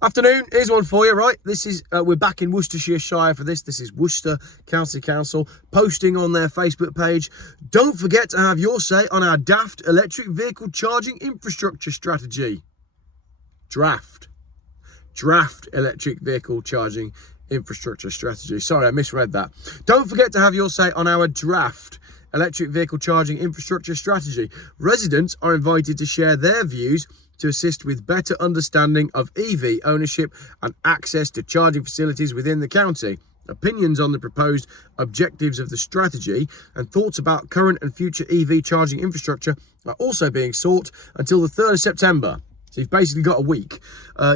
Afternoon, here's one for you, right? This is, we're back in Worcestershire for this. This is Worcester Council posting on their Facebook page. Don't forget to have your say on our daft electric vehicle charging infrastructure strategy. Draft electric vehicle charging infrastructure strategy. Sorry, I misread that. Don't forget to have your say on our draft electric vehicle charging infrastructure strategy. Residents are invited to share their views to assist with better understanding of EV ownership and access to charging facilities within the county. Opinions on the proposed objectives of the strategy and thoughts about current and future EV charging infrastructure are also being sought until the 3rd of September. So you've basically got a week.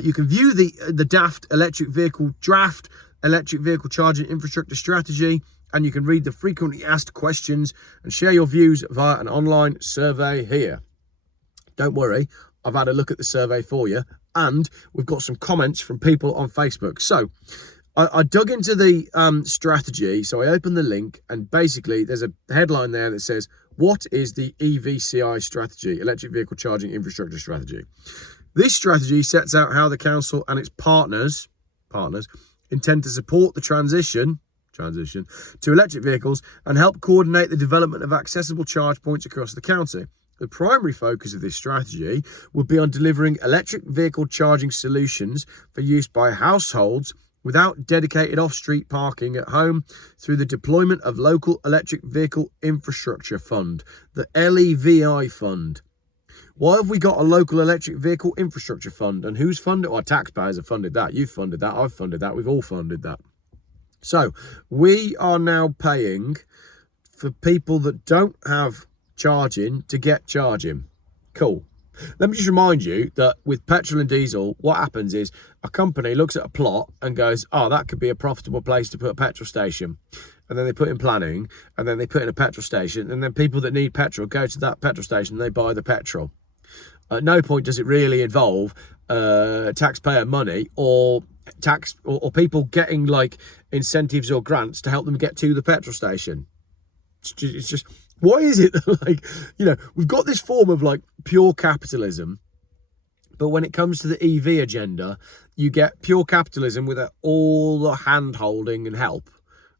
You can view the draft electric vehicle charging infrastructure strategy, and you can read the frequently asked questions and share your views via an online survey here. Don't worry, I've had a look at the survey for you, and we've got some comments from people on Facebook. So I dug into the strategy. So I opened the link, and basically there's a headline there that says, what is the EVCI strategy, electric vehicle charging infrastructure strategy? This strategy sets out how the council and its partners intend to support the transition to electric vehicles and help coordinate the development of accessible charge points across the county. The primary focus of this strategy would be on delivering electric vehicle charging solutions for use by households without dedicated off-street parking at home through the deployment of local electric vehicle infrastructure fund, the LEVI fund. Why have we got a local electric vehicle infrastructure fund, and who's funded it? Well, taxpayers have funded that. You've funded that. I've funded that. We've all funded that. So we are now paying for people that don't have charging to get charging. Cool. Let me just remind you that with petrol and diesel, what happens is a company looks at a plot and goes, oh, that could be a profitable place to put a petrol station. And then they put in planning, and then they put in a petrol station, and then people that need petrol go to that petrol station and they buy the petrol. At no point does it really involve taxpayer money or people getting like incentives or grants to help them get to the petrol station. It's just, why is it that, like, you know, we've got this form of like pure capitalism, but when it comes to the EV agenda, you get pure capitalism without all the hand holding and help.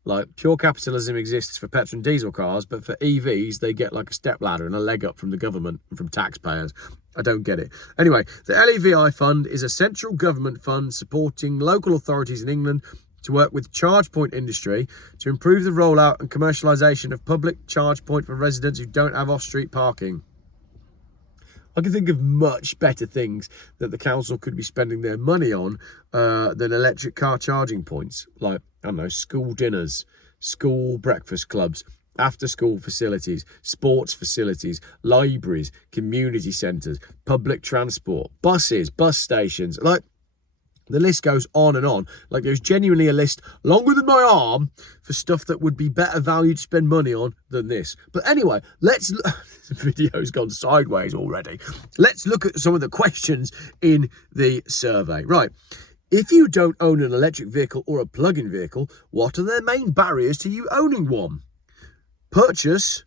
Like, pure capitalism exists for petrol and diesel cars, but for EVs, they get like a stepladder and a leg up from the government and from taxpayers. I don't get it. Anyway, the LEVI fund is a central government fund supporting local authorities in England to work with charge point industry to improve the rollout and commercialisation of public charge point for residents who don't have off-street parking. I can think of much better things that the council could be spending their money on than electric car charging points. Like, I don't know, school dinners, school breakfast clubs, after-school facilities, sports facilities, libraries, community centres, public transport, buses, bus stations. Like, the list goes on and on. Like, there's genuinely a list longer than my arm for stuff that would be better value to spend money on than this. But anyway, this video's gone sideways already. Let's look at some of the questions in the survey. Right. If you don't own an electric vehicle or a plug-in vehicle, what are the main barriers to you owning one? Purchase,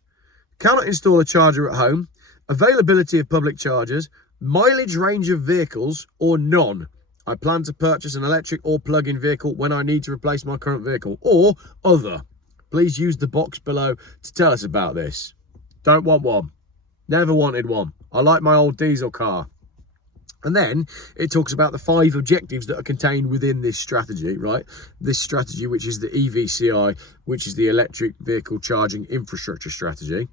cannot install a charger at home, availability of public chargers, mileage range of vehicles, or none. I plan to purchase an electric or plug-in vehicle when I need to replace my current vehicle, or other. Please use the box below to tell us about this. Don't want one. Never wanted one. I like my old diesel car. And then it talks about the 5 objectives that are contained within this strategy, right? This strategy, which is the EVCI, which is the electric vehicle charging infrastructure strategy.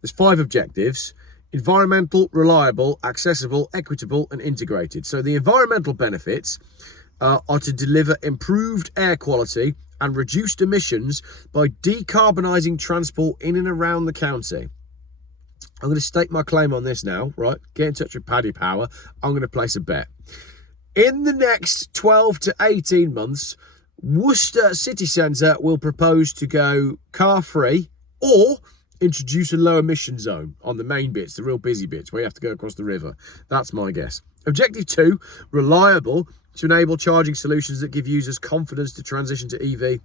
There's 5 objectives: environmental, reliable, accessible, equitable, and integrated. So the environmental benefits are to deliver improved air quality and reduced emissions by decarbonising transport in and around the county. I'm going to stake my claim on this now, right? Get in touch with Paddy Power. I'm going to place a bet. In the next 12 to 18 months, Worcester City Centre will propose to go car-free or introduce a low emission zone on the main bits, the real busy bits where you have to go across the river. That's my guess. Objective 2, reliable, to enable charging solutions that give users confidence to transition to EV.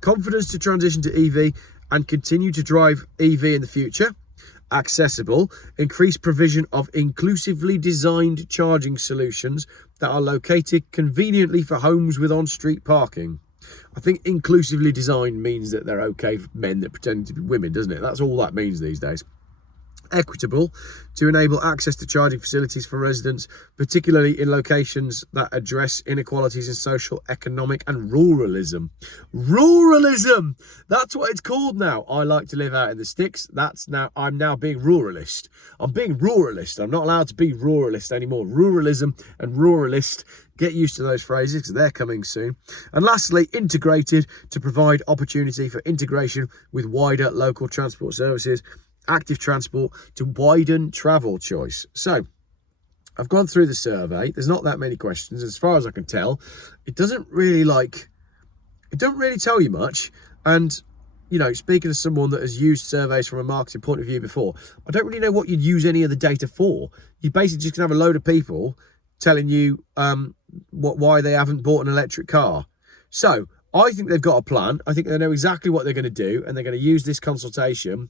Confidence to transition to EV and continue to drive EV in the future. Accessible, increased provision of inclusively designed charging solutions that are located conveniently for homes with on-street parking. I think inclusively designed means that they're okay for men that pretend to be women, doesn't it? That's all that means these days. Equitable, to enable access to charging facilities for residents, particularly in locations that address inequalities in social, economic and ruralism. Ruralism! That's what it's called now. I like to live out in the sticks. I'm now being ruralist. I'm being ruralist. I'm not allowed to be ruralist anymore. Ruralism and ruralist. Get used to those phrases because they're coming soon. And lastly, integrated, to provide opportunity for integration with wider local transport services. Active transport to widen travel choice. So I've gone through the survey. There's not that many questions as far as I can tell. It doesn't really tell you much. And you know, speaking as someone that has used surveys from a marketing point of view before, I don't really know what you'd use any of the data for. You basically just gonna have a load of people telling you why they haven't bought an electric car. So I think they've got a plan. I think they know exactly what they're going to do, and they're going to use this consultation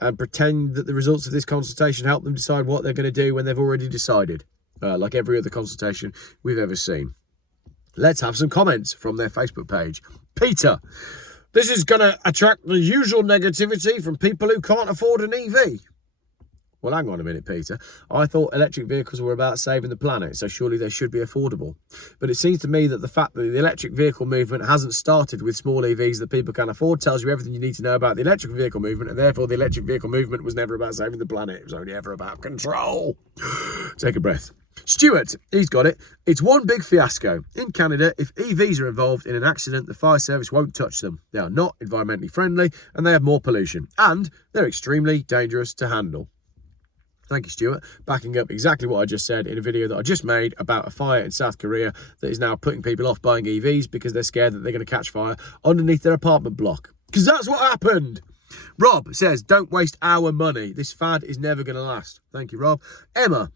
and pretend that the results of this consultation help them decide what they're going to do when they've already decided, like every other consultation we've ever seen. Let's have some comments from their Facebook page. Peter, this is going to attract the usual negativity from people who can't afford an EV. Well, hang on a minute, Peter. I thought electric vehicles were about saving the planet, so surely they should be affordable. But it seems to me that the fact that the electric vehicle movement hasn't started with small EVs that people can afford tells you everything you need to know about the electric vehicle movement, and therefore the electric vehicle movement was never about saving the planet. It was only ever about control. Take a breath. Stuart, he's got it. It's one big fiasco. In Canada, if EVs are involved in an accident, the fire service won't touch them. They are not environmentally friendly, and they have more pollution. And they're extremely dangerous to handle. Thank you, Stuart. Backing up exactly what I just said in a video that I just made about a fire in South Korea that is now putting people off buying EVs because they're scared that they're going to catch fire underneath their apartment block. Because that's what happened. Rob says, don't waste our money. This fad is never going to last. Thank you, Rob. Emma,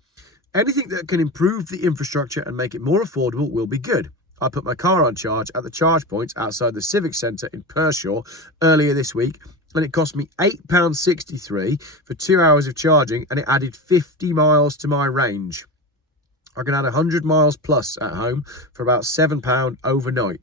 anything that can improve the infrastructure and make it more affordable will be good. I put my car on charge at the charge points outside the Civic Centre in Pershore earlier this week, and it cost me £8.63 for 2 hours of charging, and it added 50 miles to my range. I can add 100 miles plus at home for about £7 overnight.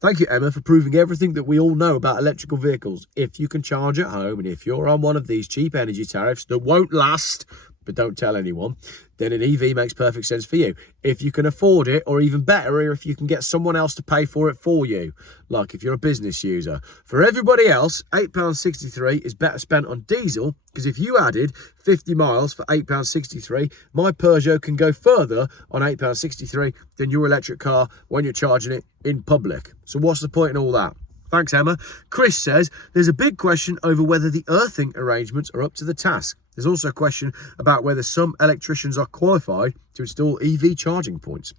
Thank you, Emma, for proving everything that we all know about electrical vehicles. If you can charge at home, and if you're on one of these cheap energy tariffs that won't last, but don't tell anyone, then an EV makes perfect sense for you. If you can afford it, or even better, if you can get someone else to pay for it for you, like if you're a business user. For everybody else, £8.63 is better spent on diesel, because if you added 50 miles for £8.63, my Peugeot can go further on £8.63 than your electric car when you're charging it in public. So what's the point in all that? Thanks, Emma. Chris says, there's a big question over whether the earthing arrangements are up to the task. There's also a question about whether some electricians are qualified to install EV charging points.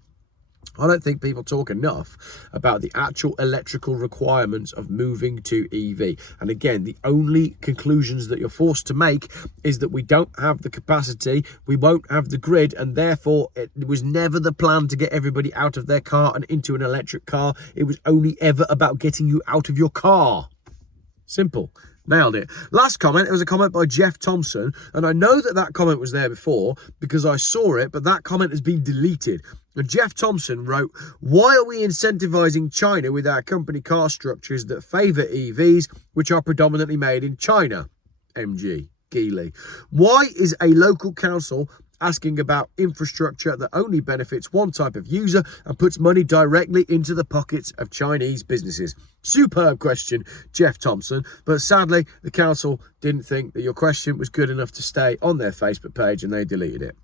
I don't think people talk enough about the actual electrical requirements of moving to EV. And again, the only conclusions that you're forced to make is that we don't have the capacity, we won't have the grid, and therefore it was never the plan to get everybody out of their car and into an electric car. It was only ever about getting you out of your car. Simple. Nailed it. Last comment, it was a comment by Jeff Thompson, and I know that that comment was there before because I saw it, but that comment has been deleted. And Jeff Thompson wrote, why are we incentivizing China with our company car structures that favour EVs, which are predominantly made in China? MG, Geely. Why is a local council asking about infrastructure that only benefits one type of user and puts money directly into the pockets of Chinese businesses? Superb question, Jeff Thompson, but sadly the council didn't think that your question was good enough to stay on their Facebook page and they deleted it.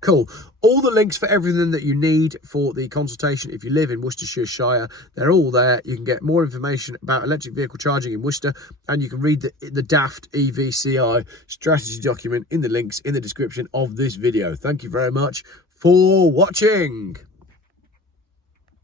Cool. All the links for everything that you need for the consultation, if you live in Worcestershire, they're all there. You can get more information about electric vehicle charging in Worcester, and you can read the daft EVCI strategy document in the links in the description of this video. Thank you very much for watching.